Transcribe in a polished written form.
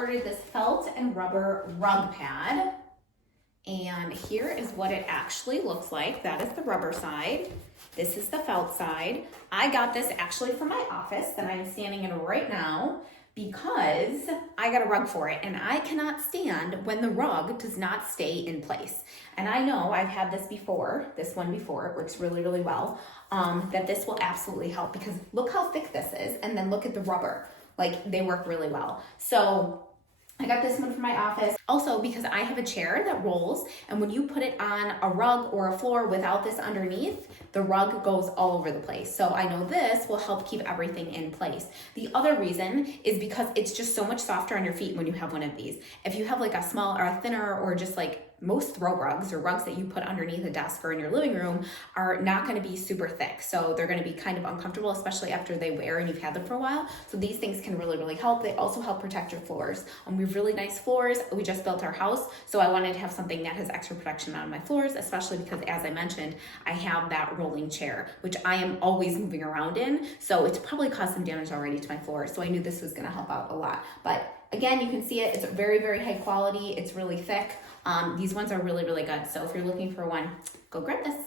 ordered this felt and rubber rug pad. And here is what it actually looks like. That is the rubber side. This is the felt side. I got this actually from my office that I'm standing in right now because I got a rug for it, and I cannot stand when the rug does not stay in place. And I know I've had this before, this one before, it works really, really well, that this will absolutely help because look how thick this is, and then look at the rubber. Like, they work really well. So I got this one from my office. Also, because I have a chair that rolls, and when you put it on a rug or a floor without this underneath, the rug goes all over the place. So I know this will help keep everything in place. The other reason is because it's just so much softer on your feet when you have one of these. If you have like a small or a thinner or just like most throw rugs or rugs that you put underneath a desk or in your living room are not going to be super thick. So they're going to be kind of uncomfortable, especially after they wear and you've had them for a while. So these things can really, really help. They also help protect your floors. We have really nice floors. We just built our house. So I wanted to have something that has extra protection on my floors, especially because, as I mentioned, I have that rolling chair, which I am always moving around in. So it's probably caused some damage already to my floor. So I knew this was going to help out a lot. But again, you can see it. It's very, very high quality. It's really thick. These ones are really, really good. So if you're looking for one, go grab this.